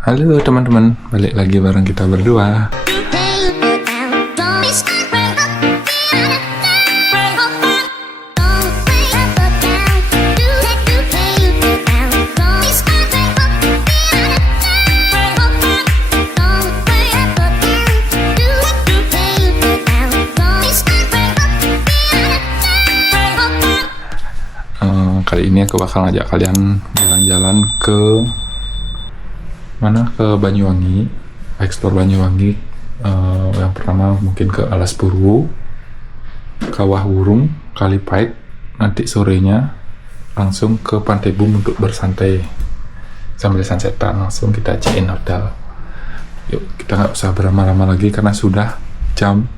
Halo teman-teman, balik lagi bareng kita berdua. Kali ini aku bakal ngajak kalian jalan-jalan ke mana, ke Banyuwangi, explore Banyuwangi. Yang pertama mungkin ke Alas Purwo, Kawah Wurung, Kali Pait. Nanti sorenya langsung ke Pantai Bum untuk bersantai sambil sunsetan. Langsung kita check in hotel. Yuk, kita nggak usah berlama-lama lagi karena sudah jam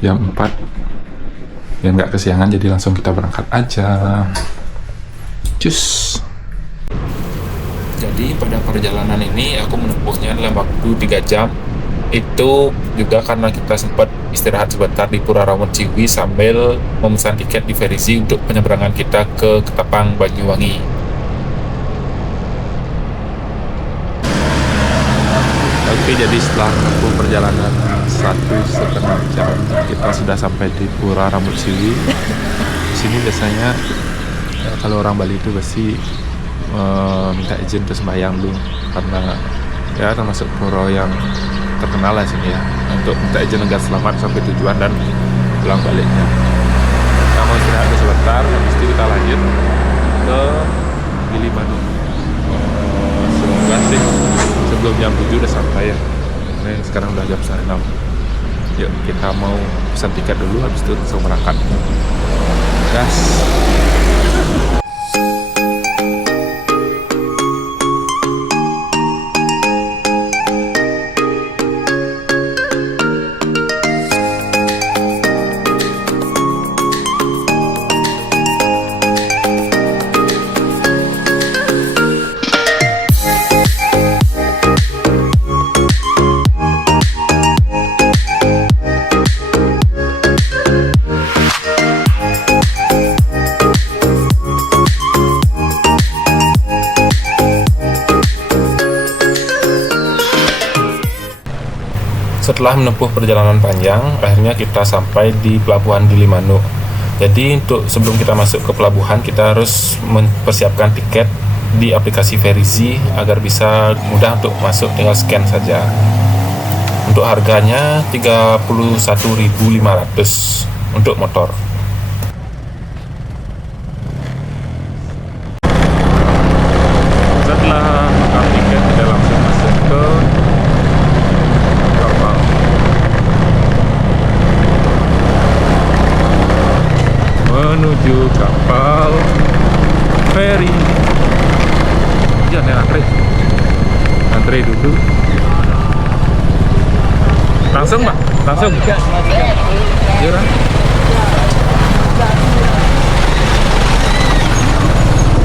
4. Biar nggak kesiangan, jadi langsung kita berangkat aja. Cus. Jadi pada perjalanan ini aku menempuhnya dalam waktu 3 jam. Itu juga karena kita sempat istirahat sebentar di Pura Ramonciwi sambil memesan tiket di Ferizi untuk penyeberangan kita ke Ketapang, Banyuwangi. Oke, jadi setelah menempuh perjalanan 1,5 jam, kita sudah sampai di Pura Ramonciwi. Di sini biasanya kalau orang Bali itu pasti minta izin untuk sembahyang dulu, karena ya termasuk pura yang terkenal lah sini ya, untuk minta izin agar selamat sampai tujuan dan pulang baliknya. Kita mau istirahat sebentar, habis itu kita lanjut ke Gilimanuk. Semoga sih sebelum jam 7 udah sampai ya. Ini sekarang udah jam 6. Yuk, kita mau pesan tiket dulu, habis itu langsung berangkat. Gas. Setelah menempuh perjalanan panjang, akhirnya kita sampai di Pelabuhan Gilimanuk. Jadi untuk sebelum kita masuk ke pelabuhan, kita harus mempersiapkan tiket di aplikasi Ferizi agar bisa mudah untuk masuk, tinggal scan saja. Untuk harganya 31.500 untuk motor. Setelah buka tiket, kita langsung masuk ke menuju kapal feri. Jangan antre dulu. Langsung Pak, langsung. Iya.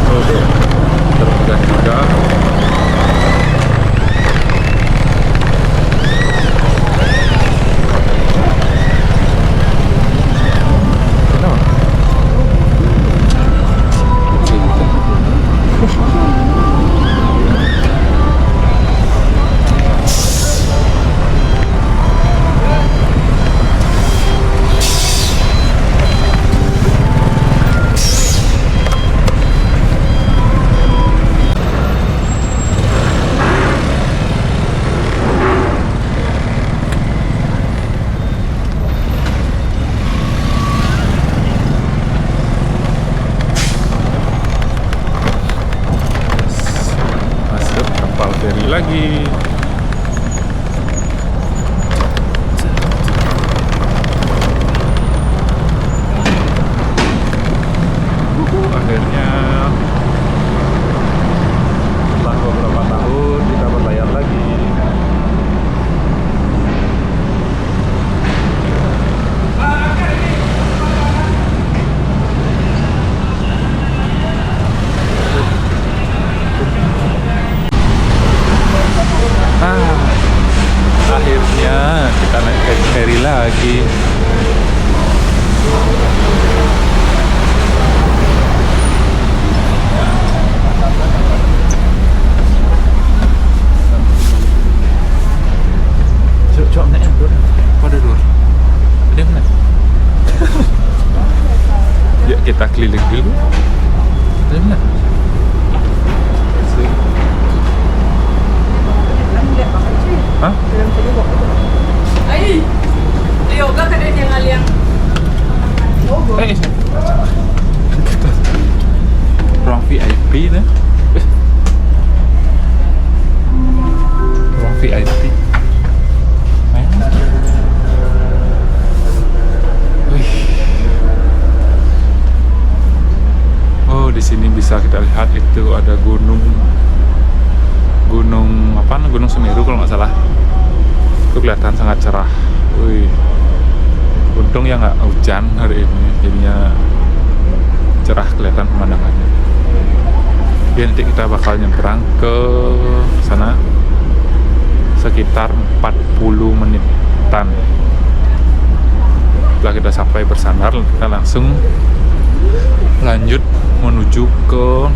Oke, termudah juga. Lagi akhirnya setelah beberapa tahun kita berlayar lagi. Akhirnya kita naik ke ferry lagi. itu ada gunung Semeru kalau nggak salah. Itu kelihatan sangat cerah. Wih, untung ya nggak hujan hari ini, jadinya cerah kelihatan pemandangannya. Oke, nanti kita bakal nyebrang ke sana sekitar 40 menitan. Setelah kita sampai bersandar, kita langsung lanjut menuju ke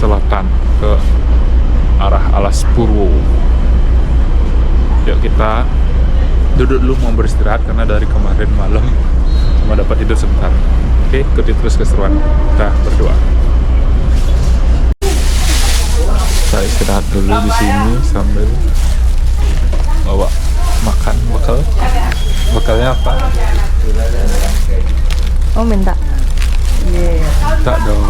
selatan, ke arah Alas Purwo. Yuk kita duduk dulu mau beristirahat karena dari kemarin malam cuma dapat tidur sebentar. Oke, ikuti terus keseruan. Kita berdoa. Kita istirahat dulu di sini sambil bawa makan bekal. Bekalnya apa? Oh, minta. Minta dong.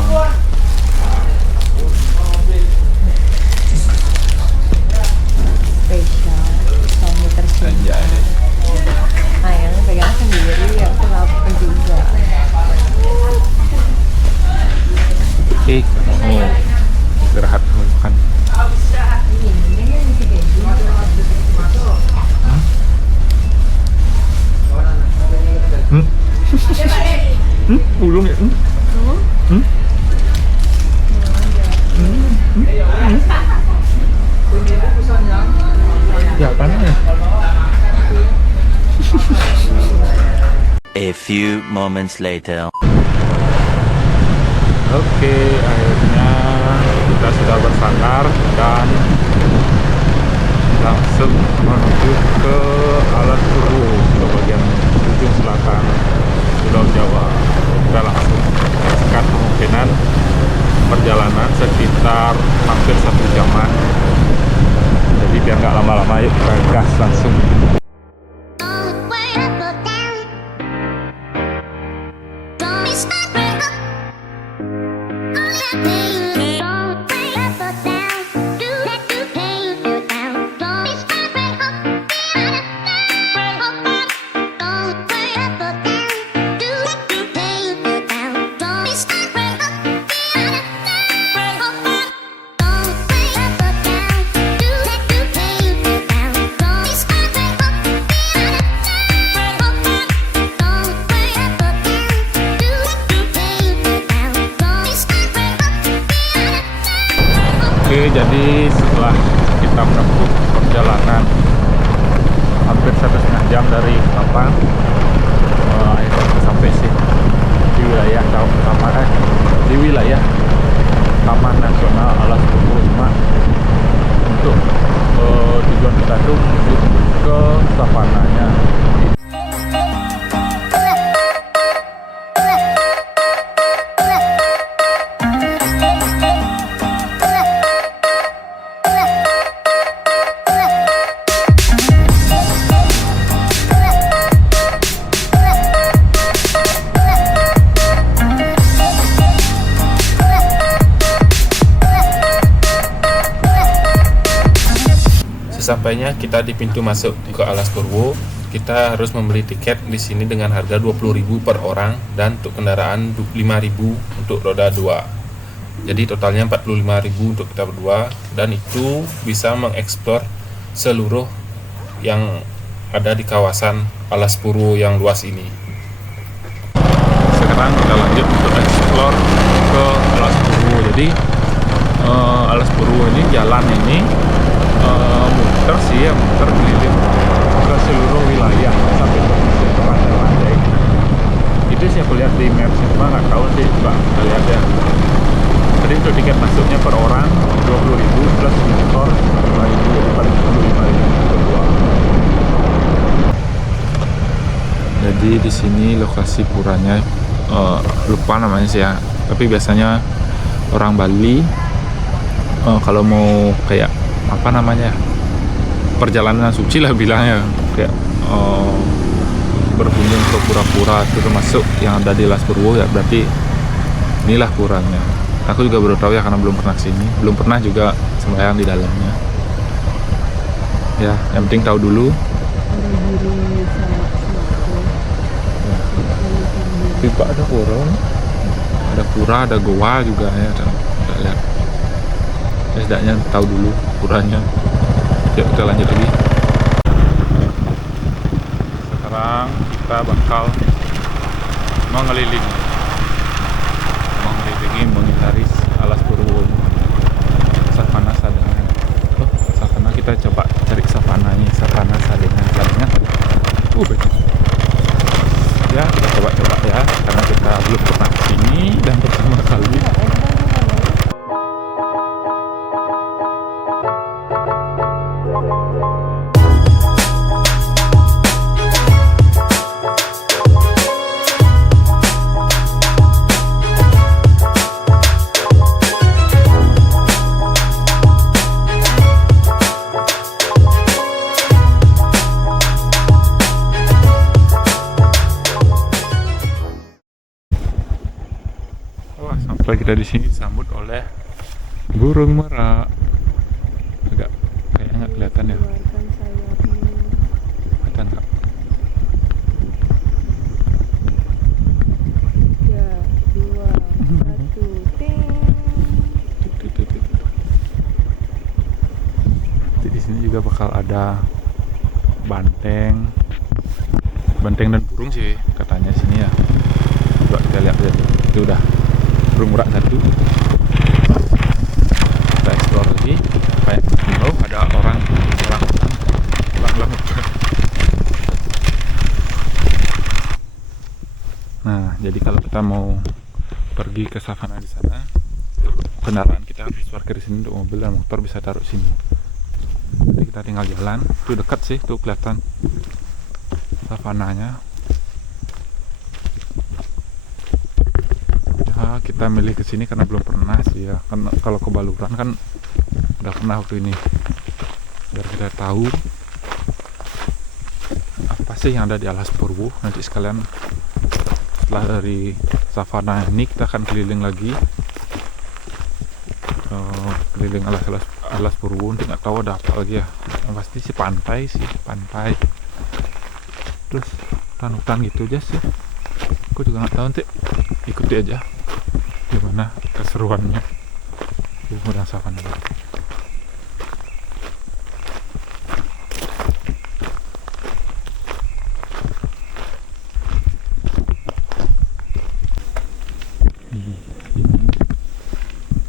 Spesial suami tercinta. Anjay. Ayang pegang sendiri, aku lapar juga. Kamu istirahat mau makan. Ulung ya? Ya kan ya? A few moments later. Oke, akhirnya kita sudah bersandar dan langsung menuju ke Alas Purwo, ke bagian ujung selatan Pulau Jawa. Kita langsung saksikan kemungkinan perjalanan sekitar hampir 1 jaman. Jadi biar nggak lama-lama, yuk kita gas langsung. Oke, jadi setelah kita menempuh perjalanan hampir 1,5 jam dari Balikpapan, akhirnya kita sampai sih di wilayah Taman Nasional Alas Purwo. Cuma untuk tujuan kita itu menuju ke savananya. Sesampainya kita di pintu masuk ke Alas Purwo, kita harus membeli tiket di sini dengan harga 20.000 per orang dan untuk kendaraan 5.000 untuk roda 2. Jadi totalnya 45.000 untuk kita berdua, dan itu bisa mengeksplor seluruh yang ada di kawasan Alas Purwo yang luas ini. Sekarang kita lanjut untuk eksplor ke Alas Purwo. Jadi Alas Purwo ini, jalan ini muter keliling ke seluruh wilayah sampai ke pantai-pantai. Itu sih aku lihat di maps, cuma nggak tahu sih, coba kita lihat ya. Jadi untuk tiket masuknya per orang 20.000 plus motor 5.000, jadi 45.000 berdua. Jadi di sini lokasi puranya lupa namanya sih ya, tapi biasanya orang Bali kalau mau kayak apa namanya, perjalanan suci lah bilangnya, kayak berkunjung ke pura-pura itu termasuk yang ada di Alas Purwo ya, berarti inilah puranya. Aku juga baru tahu ya karena belum pernah kesini, belum pernah juga sembahyang di dalamnya ya, yang penting tahu dulu. Pipa ada pura Ada pura, ada goa juga ya. Kita lihat. Ya, setidaknya tahu dulu puranya. Yuk kita lanjut lagi. Sekarang kita bakal mengelilingi mengitaris Alas Purwo, savana Sadengan. Savana, kita coba cari savananya, savana Sadengan. Betul. Ya kita coba ya, karena kita belum pernah kesini dan pertama kali. Sampai kita di sini disambut oleh burung merak. Agak kayaknya nggak kelihatan ya. Kelihatan nggak? Ya, 2, 1, ting. Nanti di sini juga bakal ada banteng dan burung sih katanya sini ya. Coba kita lihat aja. Itu udah burung merak satu. Kita explore lagi. Kayak ada orang Nah, jadi kalau kita mau pergi ke savana di sana, kendaraan kita harus parkir di sini. Untuk mobil dan motor bisa taruh sini. Jadi kita tinggal jalan. Itu dekat sih, tuh kelihatan savananya. Ya, kita milih ke sini karena belum pernah sih ya. Karena kalau ke Baluran kan udah pernah waktu ini. Biar kita tahu apa sih yang ada di Alas Purwo. Nanti sekalian setelah dari savana ini kita akan keliling lagi, keliling Alas Purwo. Nanti nggak tahu ada apa lagi ya. Yang pasti sih pantai. Terus hutan gitu aja sih. Aku juga nggak tahu, nanti ikuti aja gimana keseruannya di gudang savana.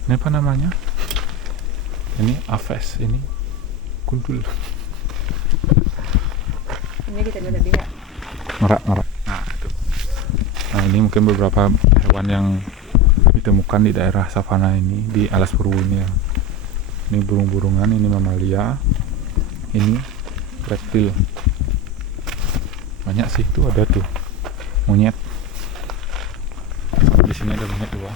Ini apa namanya? Ini Aves, ini kuntul. Ini kita lihat tadi nggak? Merak. Nah itu. Nah ini mungkin beberapa hewan yang ditemukan di daerah savana ini, di Alas Purwo ini ya. Ini burung-burungan, ini mamalia, ini reptil. Banyak sih, tuh ada tuh monyet. Di sini ada monyet dua.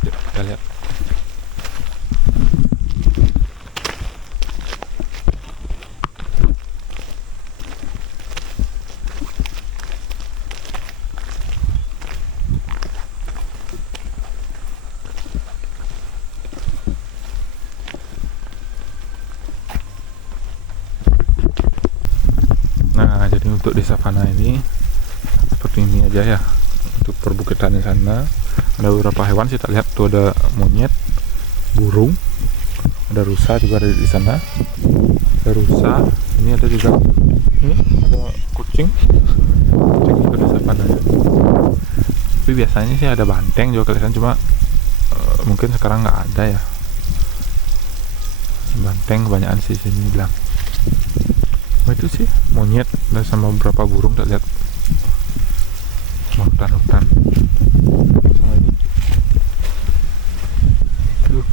Yuk, kita lihat. Nah, jadi untuk di savana ini seperti ini aja ya. Untuk perbukitan di sana ada beberapa hewan sih, tak lihat tuh ada monyet, burung, ada rusa juga ada di sana. Ada rusa, ini ada juga, ini ada kucing juga di savana ya. Tapi biasanya sih ada banteng juga kelihatan, cuma mungkin sekarang nggak ada ya. Banteng kebanyakan sih sini bilang. Nah, itu sih monyet dan sama beberapa burung, tak lihat. Hutan sama ini tuh.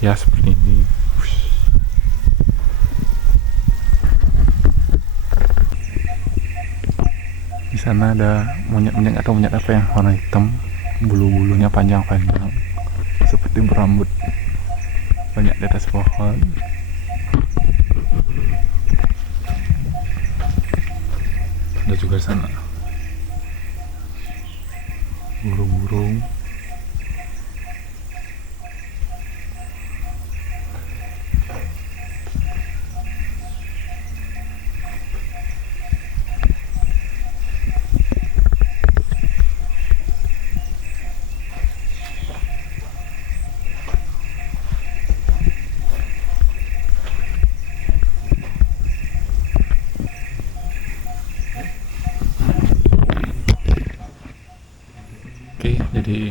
Ya seperti ini. Di sana ada monyet atau monyet apa yang warna hitam, bulu-bulunya panjang-panjang seperti berambut, banyak di atas pohon. Ada juga di sana burung-burung. Jadi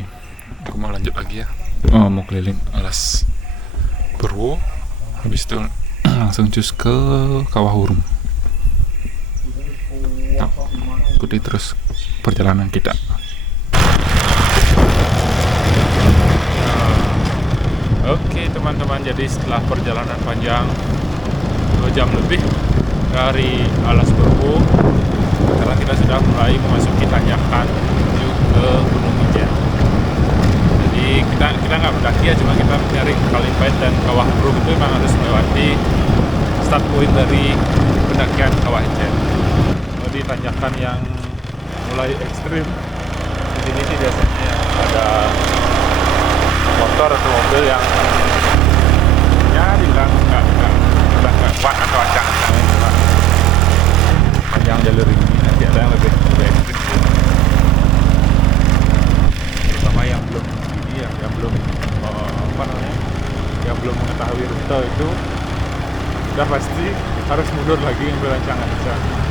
aku mau lanjut lagi ya. Mau keliling alas Purwo. Habis itu langsung cus ke Kawah Hurung. Nah, ikuti terus perjalanan kita. Oke teman-teman, jadi setelah perjalanan panjang 2 jam lebih dari alas Purwo, sekarang kita sudah mulai memasuki tanjakan menuju ke Gunung Ijen. Jadi kita nggak mendaki ya, cuma kita mencari Kalimpait dan Kawah Hurung itu memang harus melewati start point dari pendakian Kawah Ijen. Di tanjakan yang mulai ekstrim, di sini sih biasanya ada motor atau mobil yang ya dibilang nggak kuat atau ancang-ancang gitu. Panjang jalur ini nanti ada yang lebih ekstrim sih. Terutama yang belum ini yang belum yang belum mengetahui rute itu udah pasti harus mundur lagi yang berancang-ancang.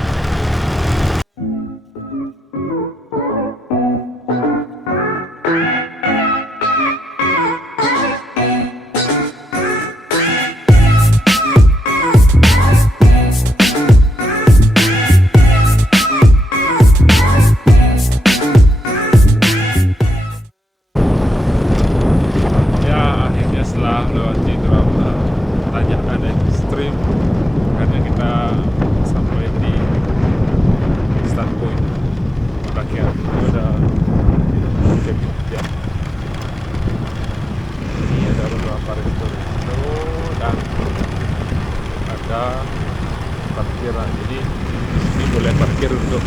Parkiran, jadi ini boleh parkir untuk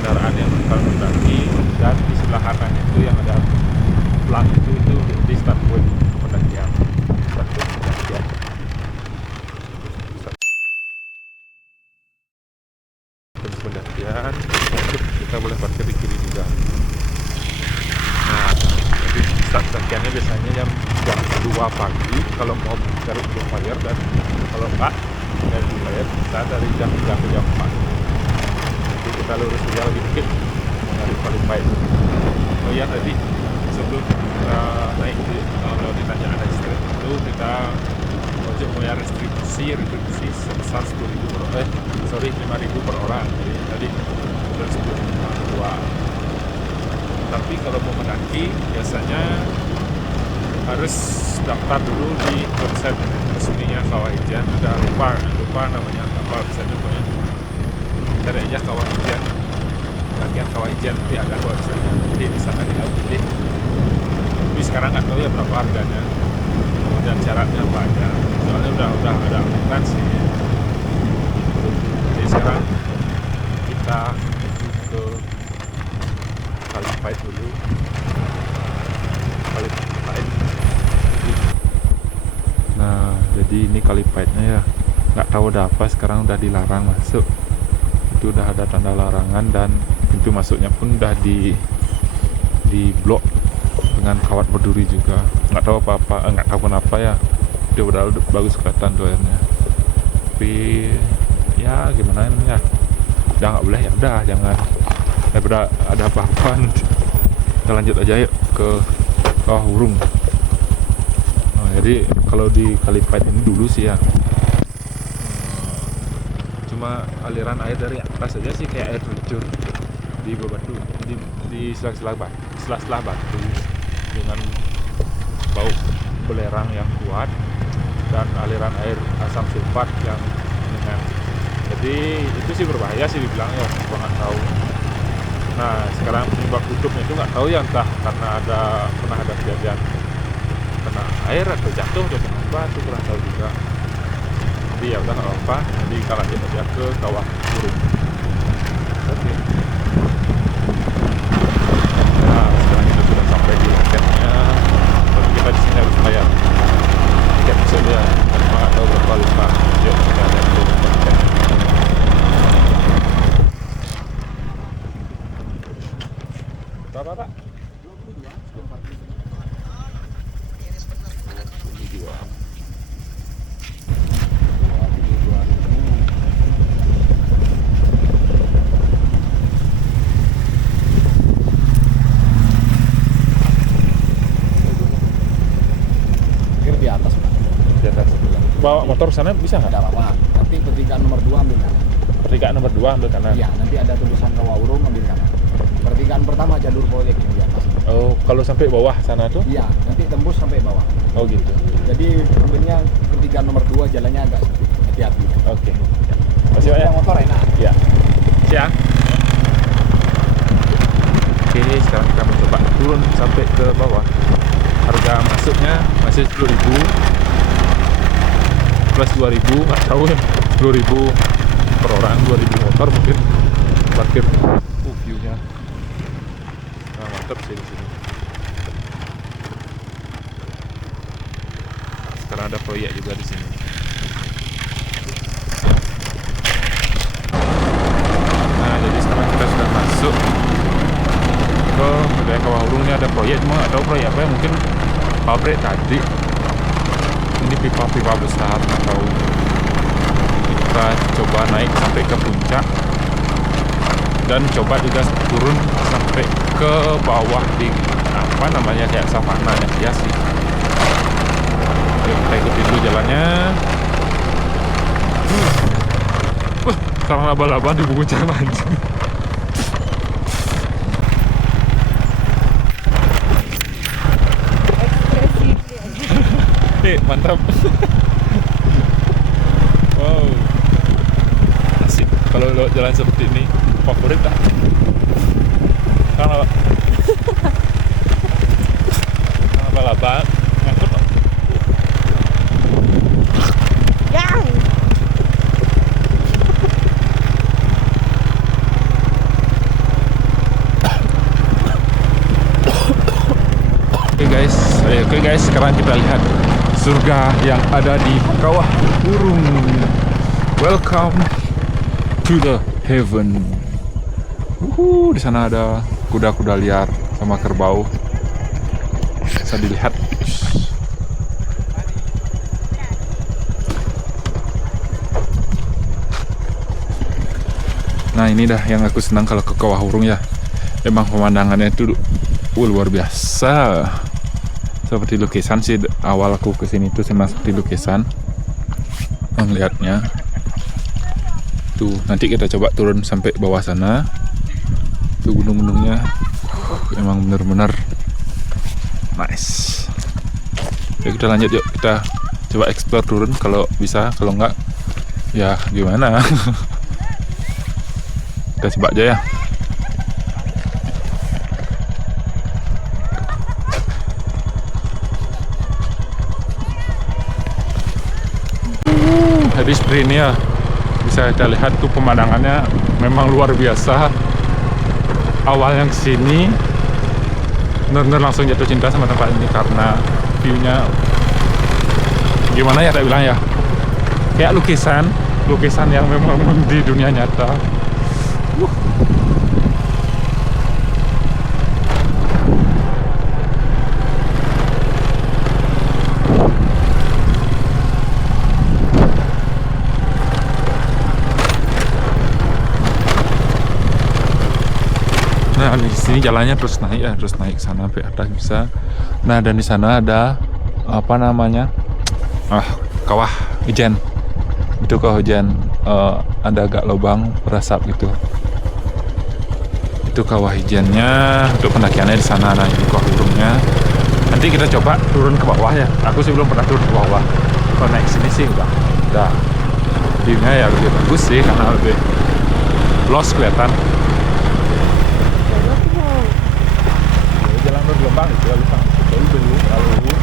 kendaraan yang bakal mendaki, dan di sebelah kanan itu yang ada plat itu di start point pendakian. Pendakian kita boleh parkir di kiri juga. Nah, jadi start pendakiannya biasanya jam 2 pagi kalau mau cari Gunung, dan kalau enggak dari Himayat kita dari jam 3 ke jam 4. Jadi kita lurus saja lagi dikit dari Kalimpait. Oh iya, tadi sebelum kita naik di tanjakan ekstrim itu kita wajib bayar retribusi sebesar 5.000 per orang. Jadi tadi sudah 10.000 dua. Tapi kalau mau mendaki biasanya harus daftar dulu di website resminya Kawah Ijen. Udah lupa namanya apa website itu ya. Cari aja Kawah Ijen, bagian Kawah Ijen nanti ada website, nanti di sana diupdate. Tapi sekarang nggak tahu ya berapa harganya dan syaratnya apa aja. Soalnya udah ada aturan sih. Jadi sekarang kita ke Kalimpait dulu. Nah, jadi ini Kalimpaitnya ya, nggak tahu udah apa, sekarang udah dilarang masuk. Itu udah ada tanda larangan dan pintu masuknya pun udah di blok dengan kawat berduri juga. Nggak tahu nggak tahu kenapa ya. Dia udah bagus kelihatan tuh airnya. Tapi ya gimana ya, udah nggak boleh ya udah jangan. Daripada ada apa-apa, kita lanjut aja yuk ke Kawah Hurung. Jadi kalau di Kalimpait ini dulu sih ya, cuma aliran air dari atas aja sih kayak air terjun di bebatu, di sela-sela batu dengan bau belerang yang kuat dan aliran air asam sulfat yang ringan. Jadi itu sih berbahaya sih dibilang ya, gua nggak tahu. Nah sekarang penyebab tutupnya itu nggak tahu ya, entah karena pernah ada kejadian kena air atau jatuh atau kenapa, itu kurang tahu juga. Jadi ya udah nggak apa-apa, jadi kita lanjut aja ke Kawah Hurung. Oke. Nah sekarang kita sudah sampai di loketnya, tapi kita di sini harus bayar tiket masuk dia, karena nggak tahu berapa, lupa. Yuk kita lihat dulu loketnya. Berapa Pak? 22. bawa motor sana bisa nggak? Ada apa-apa. Nanti pertigaan nomor 2 ambil kanan. Pertigaan nomor 2 ambil kanan. Iya, nanti ada tulisan Kawahurung ambil kanan. Pertigaan pertama jalur proyek yang di atas. Oh, kalau sampai bawah sana tuh? Iya, nanti tembus sampai bawah. Oh gitu. Jadi ambilnya pertigaan nomor 2 jalannya agak sempit. Hati-hati. Oke. Masih Pak ya? Motor enak. Iya. Siap. Oke, sekarang kita mencoba turun sampai ke bawah. Harga masuknya masih 10.000 plus 2.000, nggak tahu ya, 10.000 per orang, 2.000 motor mungkin parkir. View-nya mantap sih di sini. Sekarang ada proyek juga di sini. Nah, jadi sekarang kita sudah masuk ke wilayah Kawahurung. Ini ada proyek, cuma nggak tahu proyek apa ya, mungkin pabrik tadi. Ini pipa-pipa besar, nggak tahu. Kita coba naik sampai ke puncak dan coba juga turun sampai ke bawah di apa namanya kayak savana ya sih. Yuk, kita ikutin dulu jalannya. Sekarang laba-laba di buku jalan anjing. Mantap. Wow, asik kalau lo jalan seperti ini. Favorit lah karena laba-laba ngangkut loh. Oke guys, sekarang kita lihat surga yang ada di Kawahurung. Welcome to the heaven. Di sana ada kuda-kuda liar sama kerbau. Bisa dilihat. Nah, ini dah yang aku senang kalau ke Kawahurung ya. Emang pemandangannya itu luar biasa. Seperti lukisan sih, awal aku kesini tuh sama seperti lukisan melihatnya. Tuh, nanti kita coba turun sampai bawah sana. Tuh gunung-gunungnya, emang bener-bener nice. Yuk kita lanjut, yuk kita coba explore turun kalau bisa, kalau enggak ya gimana. Kita coba aja ya. Jadi seperti ini ya, bisa kita lihat tuh pemandangannya memang luar biasa. Awalnya kesini bener-bener langsung jatuh cinta sama tempat ini karena view-nya gimana ya, tak bilang ya, kayak lukisan yang memang di dunia nyata. Nah, di sini jalannya terus naik sana sampai atas bisa. Nah, dan di sana ada apa namanya? Kawah Ijen. Itu kawah Ijen, ada agak lubang berasap gitu. Itu kawah Ijennya, untuk pendakiannya di sana. Nah, ini Kawahurungnya. Nanti kita coba turun ke bawah ya. Aku sih belum pernah turun ke bawah. Kalau naik sini sih udah. View-nya ya lebih bagus sih karena lebih luas kelihatan. Jalan bergelombang itu ya, bisa dulu lalu.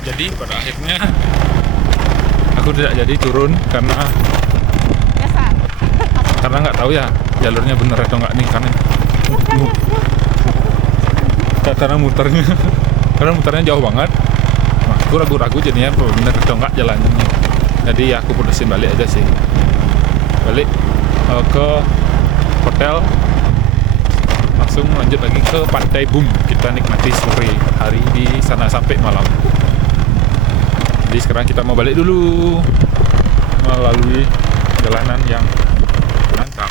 Jadi pada akhirnya aku tidak jadi turun karena nggak tahu ya jalurnya bener atau nggak nih, karena muternya jauh banget. Nah, aku ragu-ragu jadinya bener atau nggak jalannya. Jadi ya aku putusin balik aja sih, balik ke hotel, langsung lanjut lagi ke Pantai Bum. Kita nikmati sore hari di sana sampai malam. Jadi sekarang kita mau balik dulu. melalui jalanan yang mantap.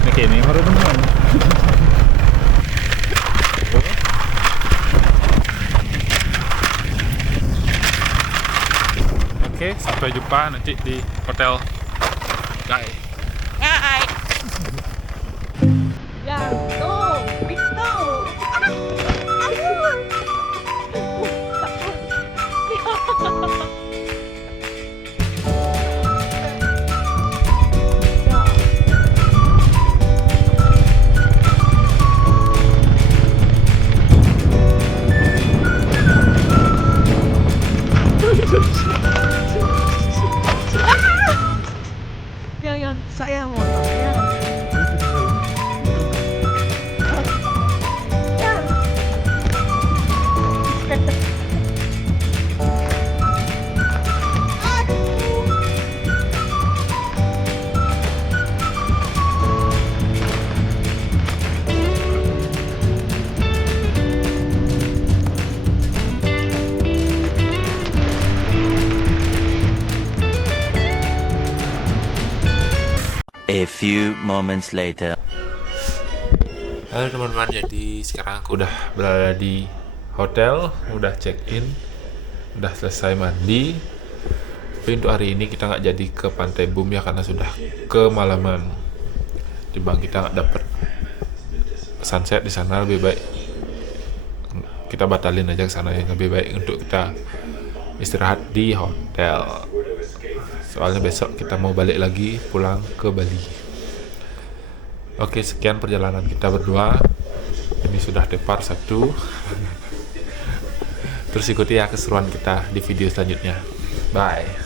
Ini kayak ini baru teman. Oke, sampai jumpa nanti di hotel. Bye. Ya, tuh, itu. Yang saya mau tanya. A few moments later. Halo teman-teman, jadi sekarang aku udah berada di hotel, udah check in, udah selesai mandi. Tapi untuk hari ini kita nggak jadi ke Pantai Boom ya, karena sudah kemalaman. Timbang kita nggak dapet sunset di sana, lebih baik kita batalin aja ke sana, yang lebih baik untuk kita istirahat di hotel. Soalnya besok kita mau balik lagi pulang ke Bali. Oke, sekian perjalanan kita berdua. Ini sudah depart 1. Terus ikuti ya keseruan kita di video selanjutnya. Bye.